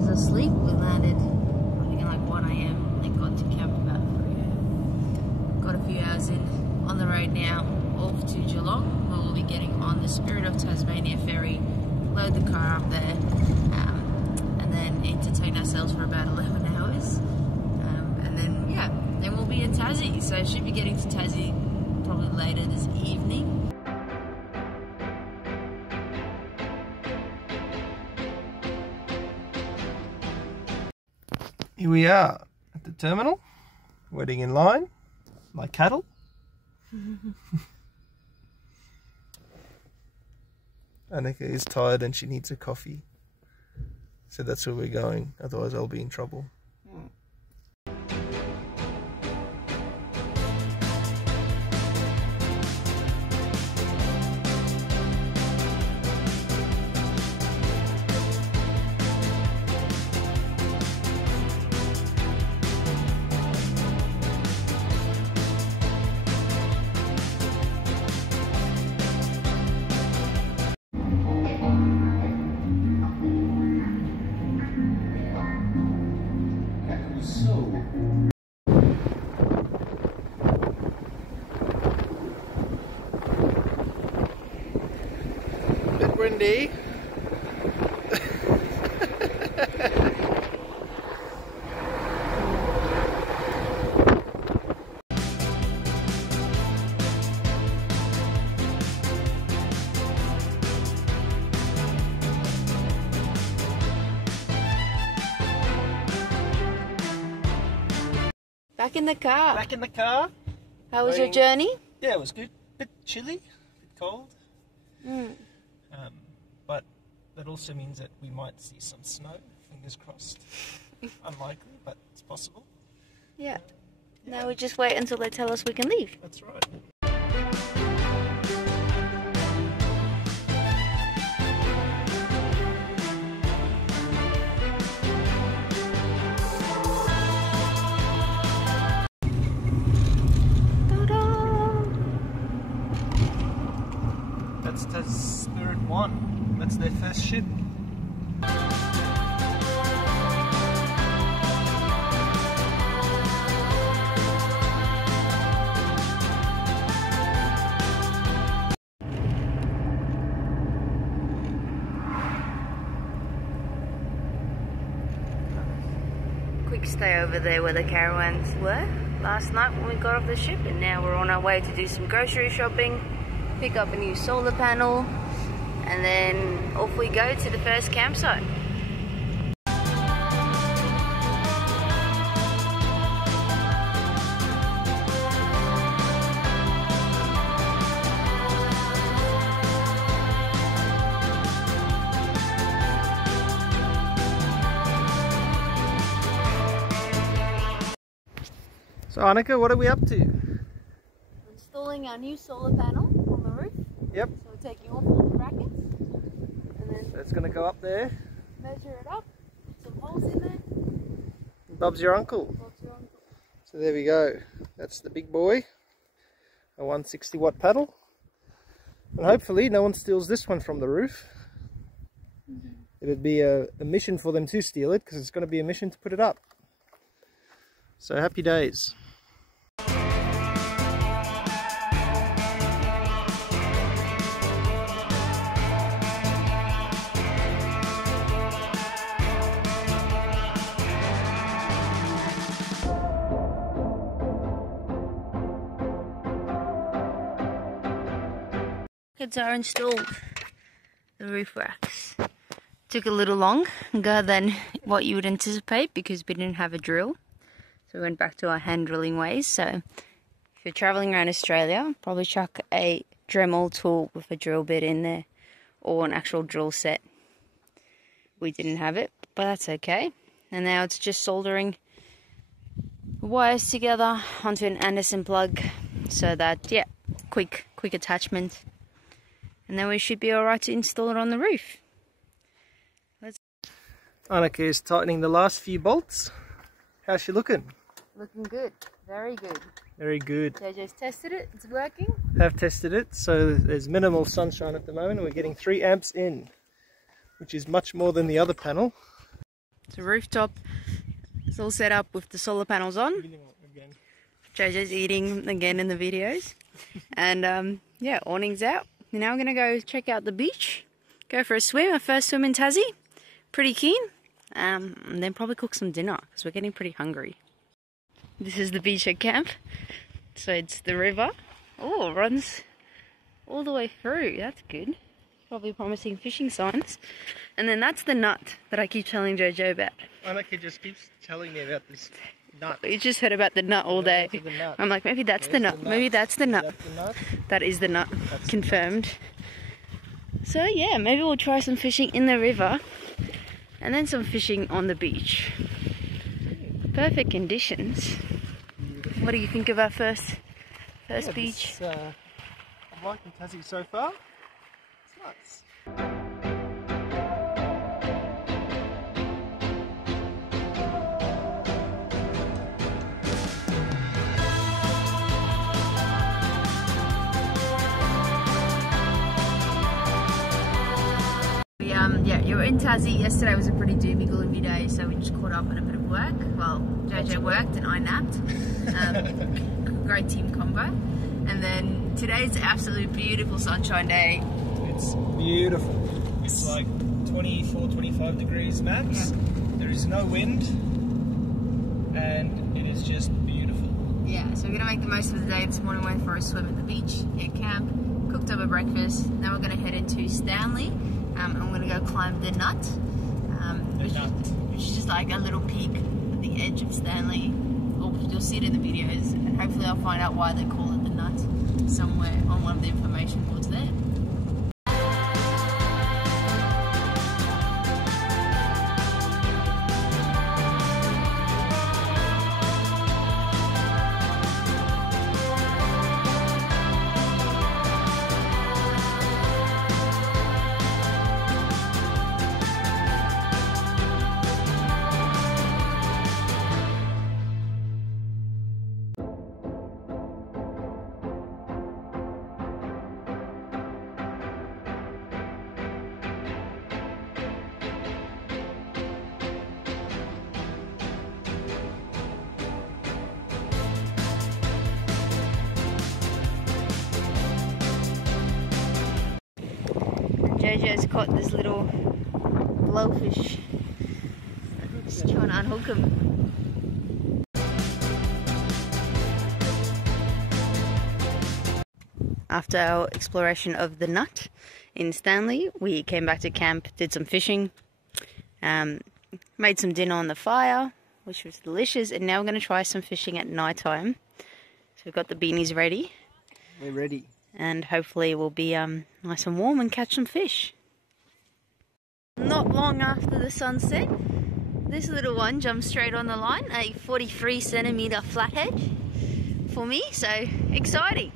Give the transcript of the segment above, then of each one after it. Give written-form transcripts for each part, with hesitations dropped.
was asleep. We landed, I think, at like 1 AM and got to camp about 3 AM. Got a few hours in. On the road now, off to Geelong, where we'll be getting on the Spirit of Tasmania ferry, load the car up there, and then entertain ourselves for about 11 hours. And then, yeah, then we'll be in Tassie. So I should be getting to Tassie probably later this evening. Here we are at the terminal, waiting in line, like cattle. Annika is tired and she needs a coffee. So that's where we're going, otherwise I'll be in trouble. Bit windy. Back in the car. Back in the car. How was your journey? Yeah, it was good. Bit chilly, bit cold. But that also means that we might see some snow. Fingers crossed. Unlikely, but it's possible. Yeah. Now we just wait until they tell us we can leave. That's right. That's Spirit 1. That's their first ship. Quick stay over there where the caravans were last night when we got off the ship, and now we're on our way to do some grocery shopping, pick up a new solar panel, and then off we go to the first campsite. So Annika, what are we up to? Installing our new solar panel on the roof. Yep. So we're taking off all the brackets, and then It's going to go up there. measure it up, put some holes in there. Bob's your uncle. Bob's your uncle. So there we go. That's the big boy. A 160 watt paddle. And hopefully no one steals this one from the roof. It'd be a mission for them to steal it, because it's going to be a mission to put it up. So happy days. Kids are installed, the roof racks. Took a little longer than what you would anticipate because we didn't have a drill. So we went back to our hand drilling ways. So if you're traveling around Australia, probably chuck a Dremel tool with a drill bit in there or an actual drill set. We didn't have it, but that's okay. And now it's just soldering wires together onto an Anderson plug so that, yeah, quick attachment. And then we should be alright to install it on the roof. Annika is tightening the last few bolts. How's she looking? Looking good. Very good. Very good. JJ's tested it. It's working. Have tested it. So there's minimal sunshine at the moment. We're getting 3 amps in, which is much more than the other panel. It's a rooftop. It's all set up with the solar panels on. JJ's eating again in the videos. And yeah, awning's out. Now we're going to go check out the beach. Go for a swim, our first swim in Tassie. Pretty keen. And then probably cook some dinner because we're getting pretty hungry. This is the beach at camp. So it's the river. Oh, it runs all the way through. That's good. Probably promising fishing signs. And then that's the nut that I keep telling JJ about. Annika just keeps telling me about this nut. You just heard about the nut all day. I'm like, maybe that's the nut. Maybe that's the nut. That is the nut. Confirmed. So yeah, maybe we'll try some fishing in the river and then some fishing on the beach. Perfect conditions. What do you think of our first beach? I'm liking Tassie so far. It's nice. Yeah, you were in Tassie. Yesterday was a pretty doomy gloomy day, so we just caught up on a bit of work. Well, JJ worked and I napped. Great team combo. And then today's absolutely beautiful sunshine day. It's beautiful. It's like 24, 25 degrees max. Yeah. There is no wind, and it is just beautiful. Yeah, so we're gonna make the most of the day. This morning we went for a swim at the beach, at camp, cooked up a breakfast. Now we're gonna head into Stanley. And I'm going to go climb the nut, which is just like a little peak at the edge of Stanley. You'll see it in the videos, and hopefully I'll find out why they call it the nut somewhere on one of the information boards there. JJ's caught this little blowfish. Just trying to unhook him. After our exploration of the nut in Stanley, we came back to camp, did some fishing, made some dinner on the fire, which was delicious, and now we're going to try some fishing at night time. So we've got the beanies ready. We're ready. And hopefully we'll be nice and warm and catch some fish. Not long after the sunset, this little one jumped straight on the line, a 43 centimetre flathead for me, so exciting.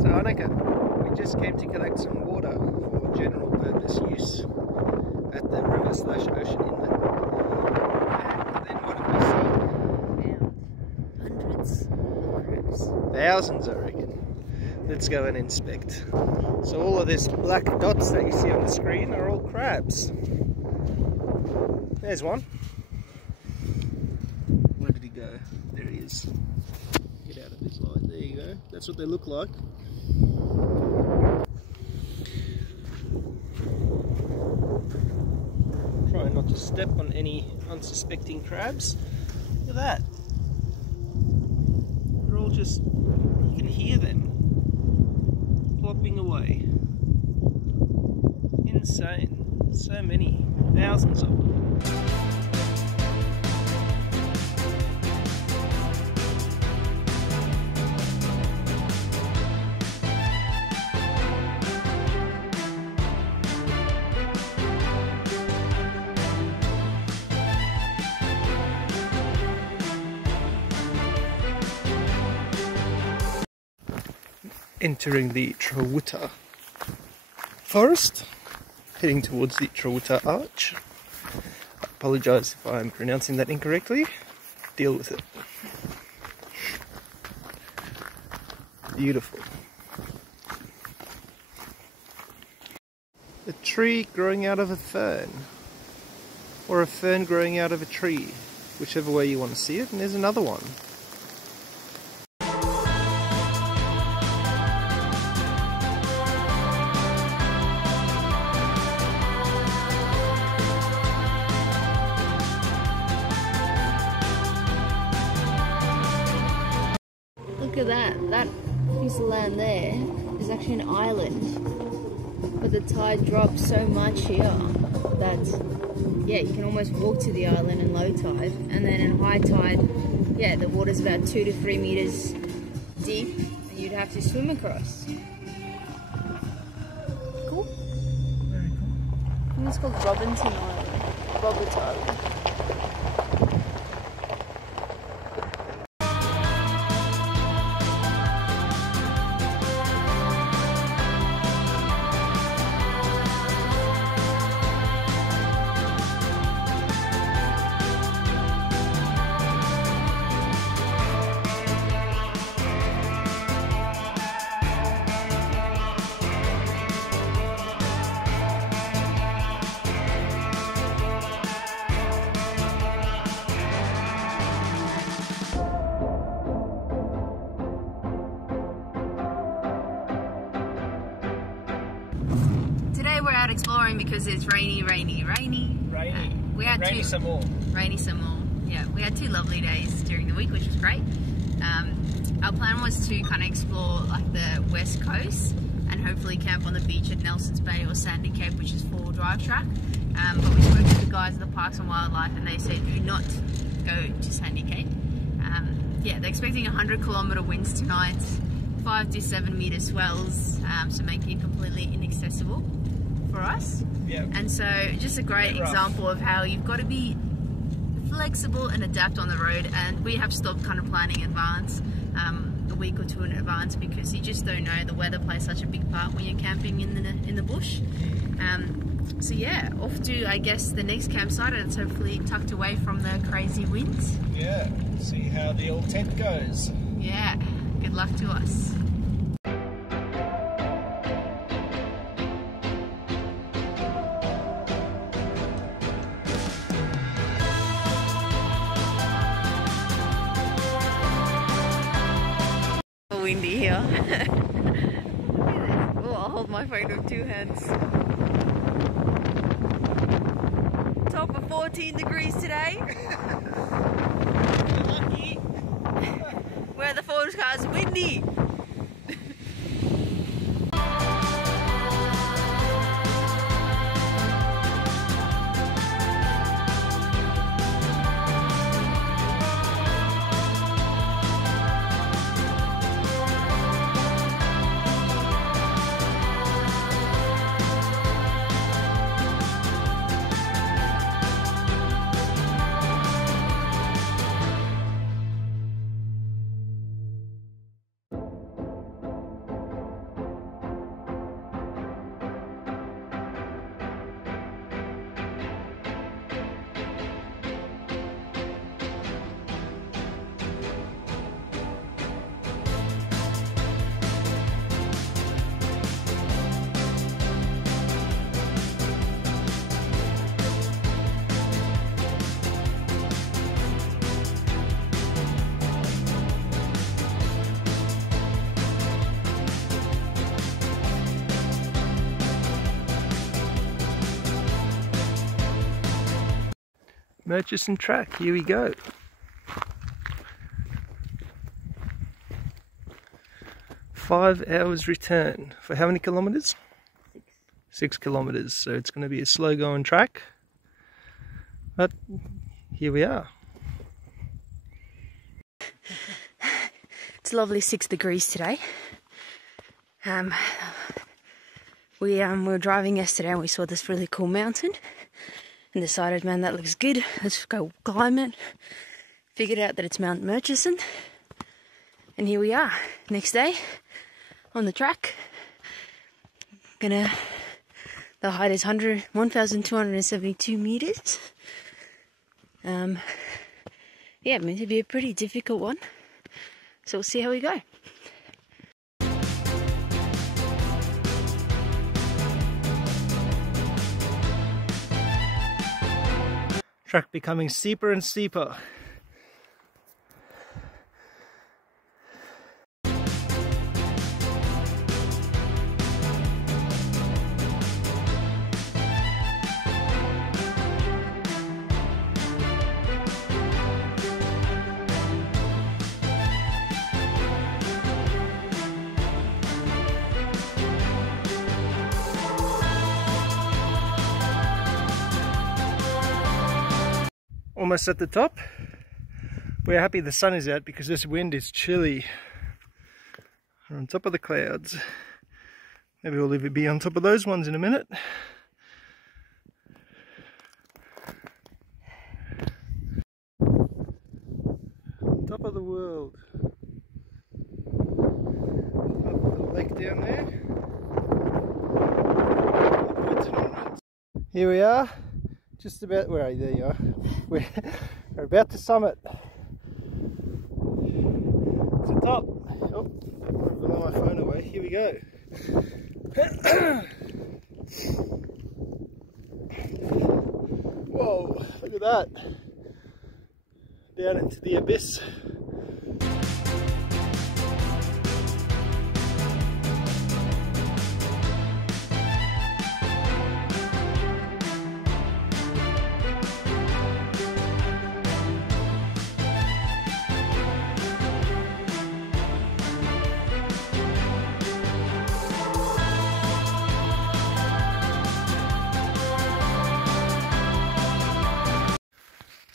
So Annika, we just came to collect some water for general purpose use at the river/ocean inlet. And then what did we see? Found hundreds of crabs. Thousands, I reckon. Let's go and inspect. So all of these black dots that you see on the screen are all crabs. There's one. Where did he go? There he is. Get out of this light. There you go. That's what they look like. Try not to step on any unsuspecting crabs. Look at that. They're all just, you can hear them plopping away. Insane. So many. Thousands of them. Entering the Trawuta forest, heading towards the Trawuta Arch. I apologise if I'm pronouncing that incorrectly. Deal with it. Beautiful. A tree growing out of a fern, or a fern growing out of a tree, whichever way you want to see it. And there's another one. Look at that. That piece of land there is actually an island. But the tide drops so much here that, yeah, you can almost walk to the island in low tide. And then in high tide, yeah, the water's about 2 to 3 meters deep and you'd have to swim across. Cool? Very cool. I think it's called Robinson Island. Roberts Island. We're out exploring because it's rainy. We had rainy some more. Rainy some more. Yeah, we had 2 lovely days during the week, which was great. Our plan was to kind of explore like the west coast and hopefully camp on the beach at Nelson's Bay or Sandy Cape, which is 4-wheel-drive track. But we spoke to the guys at the Parks and Wildlife and they said do not go to Sandy Cape. Yeah, they're expecting 100-kilometre winds tonight, 5 to 7 metre swells, so making it completely inaccessible for us. Yep. And so just a great example of how you've got to be flexible and adapt on the road. And we have stopped kind of planning in advance, a week or 2 in advance, because you just don't know. The weather plays such a big part when you're camping in the bush. So yeah, off to I guess the next campsite, and it's hopefully tucked away from the crazy winds. Yeah, see how the old tent goes. Yeah, good luck to us. Windy here. Oh, I'll hold my phone with 2 hands. Top of 14 degrees today. Lucky. Where the forecast windy. Murchison track, here we go. 5 hours return for how many kilometres? 6 kilometres, so it's going to be a slow going track, but here we are. It's a lovely 6 degrees today. We were driving yesterday and we saw this really cool mountain and decided, man, that looks good, let's go climb it. Figured out that it's Mount Murchison, and here we are, next day on the track. The height is 1,272 meters. Yeah, meant to be a pretty difficult one, so we'll see how we go. Track becoming steeper and steeper. Almost at the top. We're happy the sun is out because this wind is chilly. We're on top of the clouds. Maybe we'll leave it be on top of those ones in a minute. On top of the world. Up the lake down there. Here we are. Just about, where are you? There you are. We're about to summit. It's the top. Oh, I'm below my phone away. Here we go. Whoa, look at that. Down into the abyss.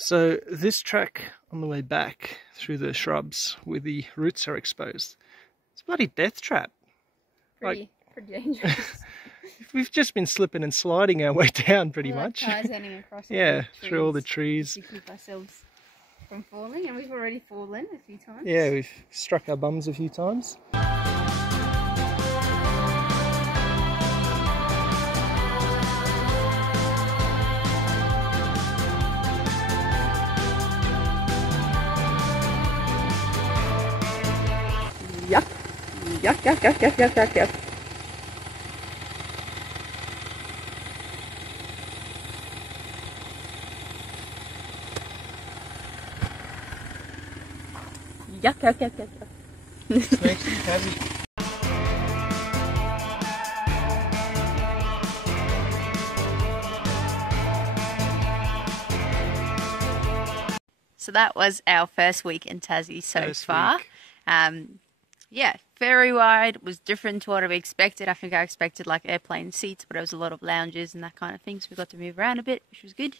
So this track on the way back through the shrubs where the roots are exposed, it's a bloody death trap. Pretty dangerous. We've just been slipping and sliding our way down pretty We're much. Like Tarzaning across yeah, through all the trees. To keep ourselves from falling, and we've already fallen a few times. Yeah, we've struck our bums a few times. Yuck. Yuck, yuck, yuck, yuck, yuck, yuck, yuck. Yuck, yuck, yuck, yuck, yuck. Snakes and cabbage. So that was our first week in Tassie so far. Week. Yeah, ferry ride was different to what I expected. I think I expected like airplane seats, but it was a lot of lounges and that kind of thing. So we got to move around a bit, which was good.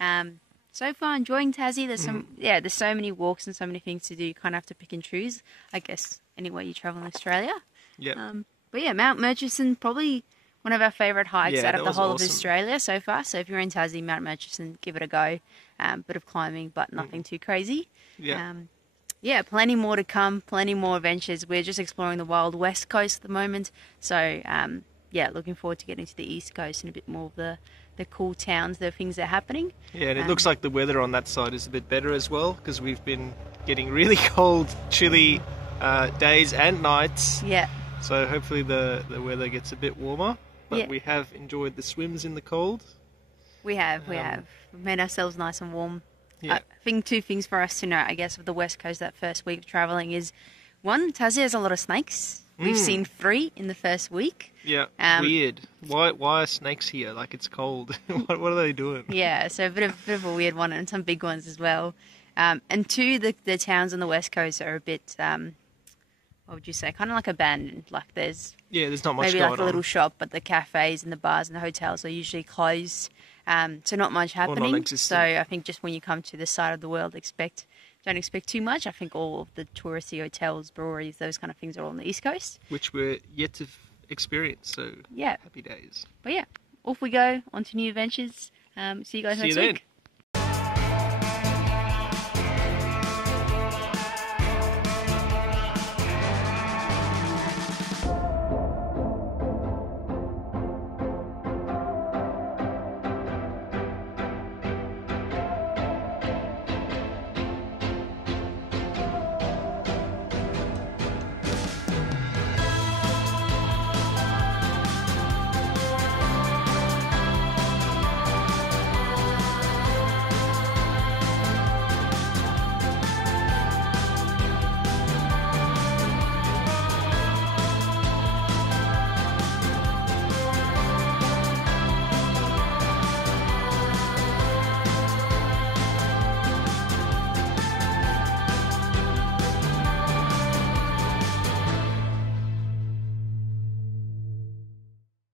So far enjoying Tassie. There's so many walks and so many things to do. You kind of have to pick and choose, I guess, anywhere you travel in Australia. Yeah. But yeah, Mount Murchison, probably one of our favourite hikes out of the whole of Australia so far. So if you're in Tassie, Mount Murchison, give it a go. Bit of climbing, but nothing too crazy. Yeah. Yeah, plenty more to come, plenty more adventures. We're just exploring the wild west coast at the moment. So, yeah, looking forward to getting to the east coast and a bit more of the cool towns, the things that are happening. Yeah, and it looks like the weather on that side is a bit better as well, because we've been getting really cold, chilly days and nights. Yeah. So hopefully the weather gets a bit warmer. But yeah. we have enjoyed the swims in the cold. We have. We've made ourselves nice and warm. Yeah. I think two things for us to know, I guess, of the west coast that first week of travelling is, one, Tassie has a lot of snakes. We've seen 3 in the first week. Yeah, weird. Why are snakes here? Like, it's cold. What are they doing? Yeah, so a bit of a weird one, and some big ones as well. And 2, the towns on the west coast are a bit, what would you say, kind of like abandoned. Like there's not much maybe going like a little shop, but the cafes and the bars and the hotels are usually closed. So not much happening. Non-existent. So I think just when you come to this side of the world, don't expect too much. I think all of the touristy hotels, breweries, those kind of things are all on the east coast, which we're yet to experience. So yeah, happy days. But yeah, off we go on to new adventures. See you guys next week.